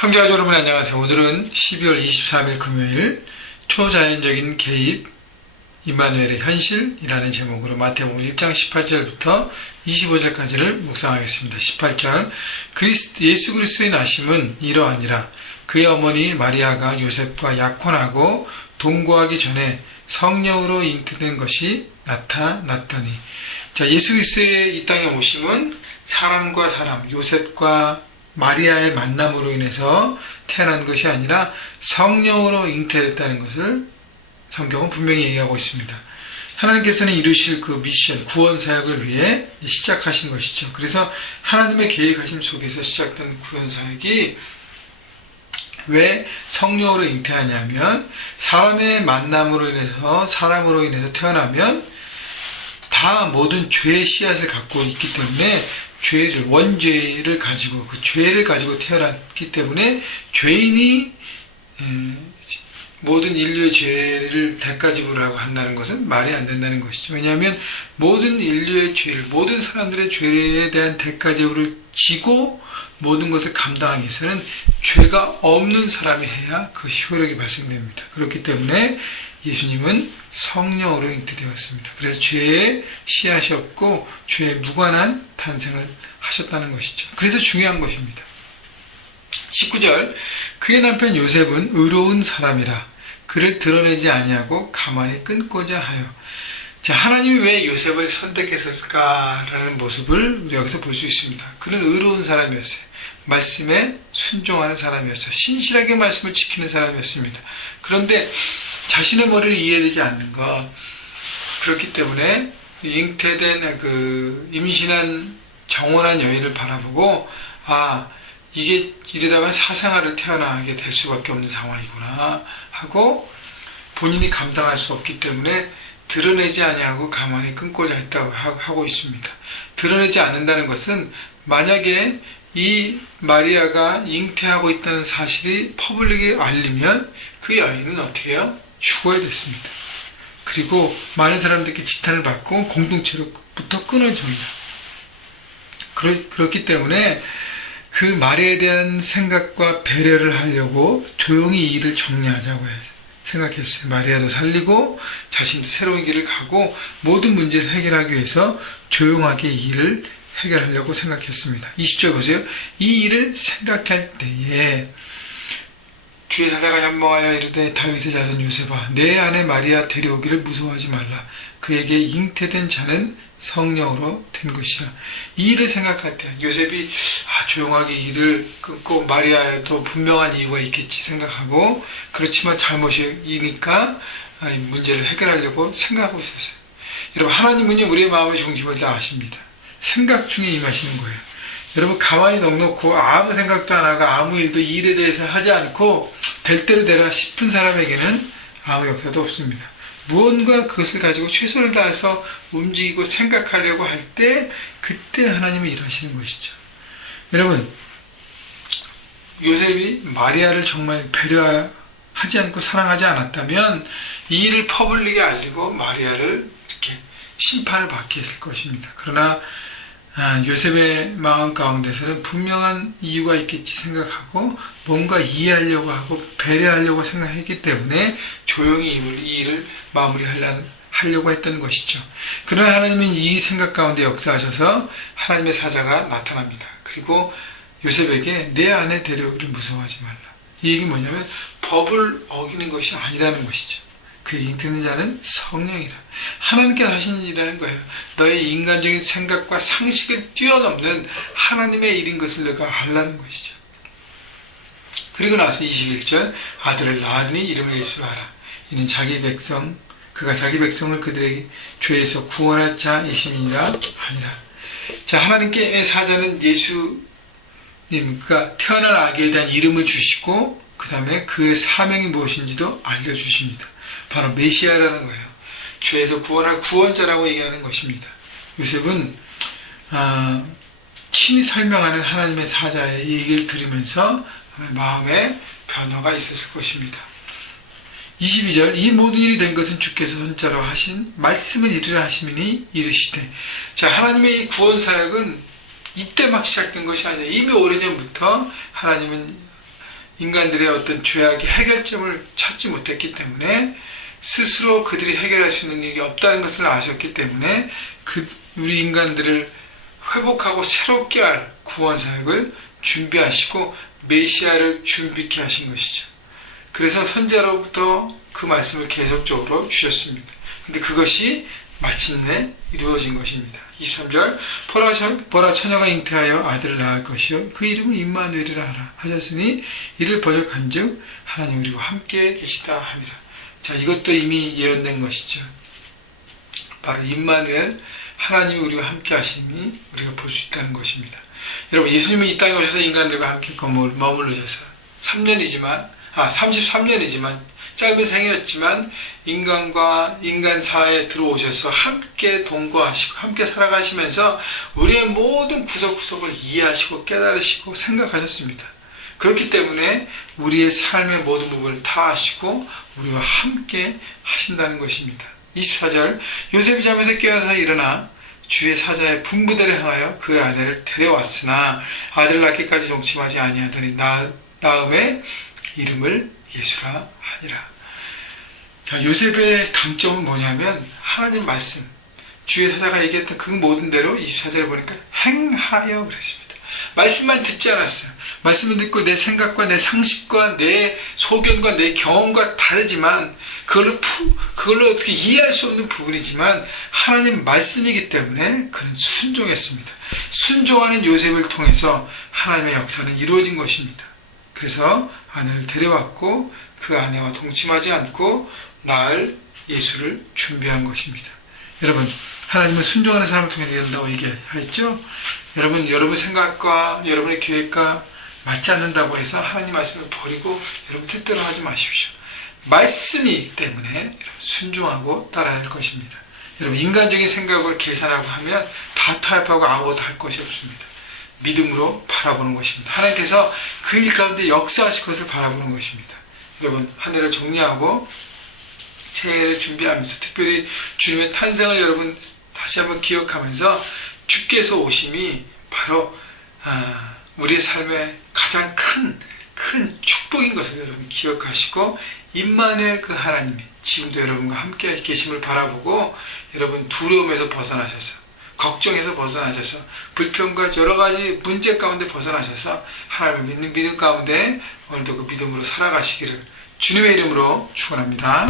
형제와 여러분 안녕하세요. 오늘은 12월 23일 금요일 초자연적인 개입 임마누엘의 현실이라는 제목으로 마태복음 1장 18절부터 25절까지를 묵상하겠습니다. 18절 예수 그리스도의 나심은 이러하니라. 그의 어머니 마리아가 요셉과 약혼하고 동거하기 전에 성령으로 잉태된 것이 나타났더니. 자, 예수 그리스도의 이 땅에 오심은 사람과 사람, 요셉과 마리아의 만남으로 인해서 태어난 것이 아니라 성령으로 잉태됐다는 것을 성경은 분명히 얘기하고 있습니다. 하나님께서는 이루실 그 미션, 구원 사역을 위해 시작하신 것이죠. 그래서 하나님의 계획하심 속에서 시작된 구원 사역이 왜 성령으로 잉태하냐면 사람의 만남으로 인해서 사람으로 인해서 태어나면 다 모든 죄의 씨앗을 갖고 있기 때문에 죄를, 원죄를 가지고, 그 죄를 가지고 태어났기 때문에 죄인이 모든 인류의 죄를 대가 지불하고 한다는 것은 말이 안 된다는 것이죠. 왜냐하면 모든 인류의 죄를, 모든 사람들의 죄에 대한 대가 지불을 지고 모든 것을 감당하기 위해서는 죄가 없는 사람이 해야 그 효력이 발생됩니다. 그렇기 때문에 예수님은 성령으로 잉태되었습니다. 그래서 죄에 씨앗이 없고 죄에 무관한 탄생을 하셨다는 것이죠. 그래서 중요한 것입니다. 19절 그의 남편 요셉은 의로운 사람이라 그를 드러내지 아니하고 가만히 끊고자 하여. 자, 하나님이 왜 요셉을 선택했을까라는 모습을 우리 여기서 볼 수 있습니다. 그는 의로운 사람이었어요. 말씀에 순종하는 사람이었어요. 신실하게 말씀을 지키는 사람이었습니다. 그런데 자신의 머리를 이해되지 않는 것, 그렇기 때문에 잉태된 임신한 정혼한 여인을 바라보고 이게 이러다가 사생아를 태어나게 될 수밖에 없는 상황이구나 하고 본인이 감당할 수 없기 때문에 드러내지 아니하고 가만히 끊고자 했다고 하고 있습니다. 드러내지 않는다는 것은 만약에 이 마리아가 잉태하고 있다는 사실이 퍼블릭에 알리면 그 여인은 어떻게 해요? 죽어야 됐습니다. 그리고 많은 사람들에게 지탄을 받고 공동체로부터 끊어집니다. 그렇기 때문에 그 마리아에 대한 생각과 배려를 하려고 조용히 이 일을 정리하자고 생각했어요. 마리아도 살리고 자신도 새로운 길을 가고 모든 문제를 해결하기 위해서 조용하게 이 일을 해결하려고 생각했습니다. 20절 보세요. 이 일을 생각할 때에 주의 사자가 현몽하여 이르되 다윗의 자손 요셉아 내 아내 마리아 데려오기를 무서워하지 말라. 그에게 잉태된 자는 성령으로 된 것이라. 이 일을 생각할 때 요셉이 조용하게 일을 끊고 마리아에도 분명한 이유가 있겠지 생각하고, 그렇지만 잘못이니까 문제를 해결하려고 생각하고 있었어요. 여러분, 하나님은요 우리의 마음의 중심을 다 아십니다. 생각 중에 임하시는 거예요. 여러분, 가만히 넉넉고 아무 생각도 안 하고 아무 일도 이 일에 대해서 하지 않고 될 대로 되라 싶은 사람에게는 아무 역사도 없습니다. 무언가 그것을 가지고 최선을 다해서 움직이고 생각하려고 할 때 그때 하나님이 일하시는 것이죠. 여러분, 요셉이 마리아를 정말 배려하지 않고 사랑하지 않았다면 이 일을 퍼블릭에 알리고 마리아를 이렇게 심판을 받게 했을 것입니다. 그러나 요셉의 마음 가운데서는 분명한 이유가 있겠지 생각하고 뭔가 이해하려고 하고 배려하려고 생각했기 때문에 조용히 이 일을 마무리하려고 했던 것이죠. 그러나 하나님은 이 생각 가운데 역사하셔서 하나님의 사자가 나타납니다. 그리고 요셉에게 내 아내 데려오기를 무서워하지 말라. 이 얘기 뭐냐면 법을 어기는 것이 아니라는 것이죠. 그에게 잉태된 자는 성령이라. 하나님께서 하시는 일이라는 거예요. 너의 인간적인 생각과 상식을 뛰어넘는 하나님의 일인 것을 너가 알라는 것이죠. 그리고 나서 21절 아들을 낳으니 이름을 예수로 하라. 이는 그가 자기 백성을 그들의 죄에서 구원할 자이심이니라 하니라. 자, 하나님께 사자는 예수님, 그가 태어날 아기에 대한 이름을 주시고 그 다음에 그의 사명이 무엇인지도 알려주십니다. 바로 메시아라는 거예요. 죄에서 구원할 구원자라고 얘기하는 것입니다. 요셉은 친히 설명하는 하나님의 사자의 얘기를 들으면서 마음에 변화가 있었을 것입니다. 22절 이 모든 일이 된 것은 주께서 손자로 하신 말씀을 이루려 하심이니 이르시되. 자, 하나님의 이 구원 사역은 이때 막 시작된 것이 아니라 이미 오래전부터 하나님은 인간들의 어떤 죄악의 해결점을 찾지 못했기 때문에 스스로 그들이 해결할 수 있는 일이 없다는 것을 아셨기 때문에 우리 인간들을 회복하고 새롭게 할 구원 사역을 준비하시고 메시아를 준비케 하신 것이죠. 그래서 선지자로부터 그 말씀을 계속적으로 주셨습니다. 근데 그것이 마침내 이루어진 것입니다. 23절 보라 처녀가 잉태하여 아들을 낳을 것이요 그 이름은 임마누엘이라 하라 하셨으니 이를 번역한즉 하나님 우리와 함께 계시다 함이라. 자, 이것도 이미 예언된 것이죠. 바로 임마누엘, 하나님이 우리와 함께 하심이 우리가 볼 수 있다는 것입니다. 여러분, 예수님이 이 땅에 오셔서 인간들과 함께 머물러셔서 33년이지만 짧은 생이었지만 인간과 인간 사회에 들어오셔서 함께 동거하시고 함께 살아가시면서 우리의 모든 구석구석을 이해하시고 깨달으시고 생각하셨습니다. 그렇기 때문에 우리의 삶의 모든 부분을 다 아시고 우리와 함께 하신다는 것입니다. 24절 요셉이 잠에서 깨어서 일어나 주의 사자의 분부대를 향하여 그 아내를 데려왔으나 아들을 낳기까지 동침하지 아니하더니 낳음에 이름을 예수라 하니라. 자, 요셉의 강점은 뭐냐면 하나님 말씀, 주의 사자가 얘기했던 그 모든 대로 24절에 보니까 행하여 그랬습니다. 말씀만 듣지 않았어요. 말씀을 듣고 내 생각과 내 상식과 내 소견과 내 경험과 다르지만 그걸로 어떻게 이해할 수 없는 부분이지만 하나님 말씀이기 때문에 그는 순종했습니다. 순종하는 요셉을 통해서 하나님의 역사는 이루어진 것입니다. 그래서 아내를 데려왔고 그 아내와 동침하지 않고 낳을 예수를 준비한 것입니다. 여러분, 하나님은 순종하는 사람을 통해서 이룬다고 얘기했죠? 여러분 생각과 여러분의 계획과 맞지 않는다고 해서 하나님 말씀을 버리고 여러분 뜻대로 하지 마십시오. 말씀이기 때문에 여러분 순종하고 따라야 할 것입니다. 여러분, 인간적인 생각으로 계산하고 하면 다 타협하고 아무것도 할 것이 없습니다. 믿음으로 바라보는 것입니다. 하나님께서 그 일 가운데 역사하실 것을 바라보는 것입니다. 여러분, 한 해를 정리하고 새해를 준비하면서 특별히 주님의 탄생을 여러분 다시 한번 기억하면서 주께서 오심이 바로 우리의 삶의 가장 큰 축복인 것을 여러분 기억하시고 임마누엘 그 하나님이 지금도 여러분과 함께 계심을 바라보고 여러분 두려움에서 벗어나셔서 걱정에서 벗어나셔서 불평과 여러 가지 문제 가운데 벗어나셔서 하나님을 믿는 믿음 가운데 오늘도 그 믿음으로 살아가시기를 주님의 이름으로 축원합니다.